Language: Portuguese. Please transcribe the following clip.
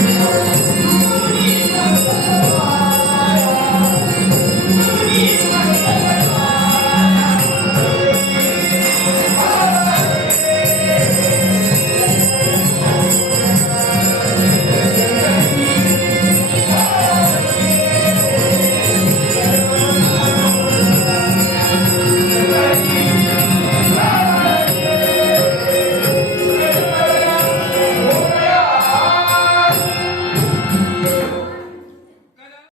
Música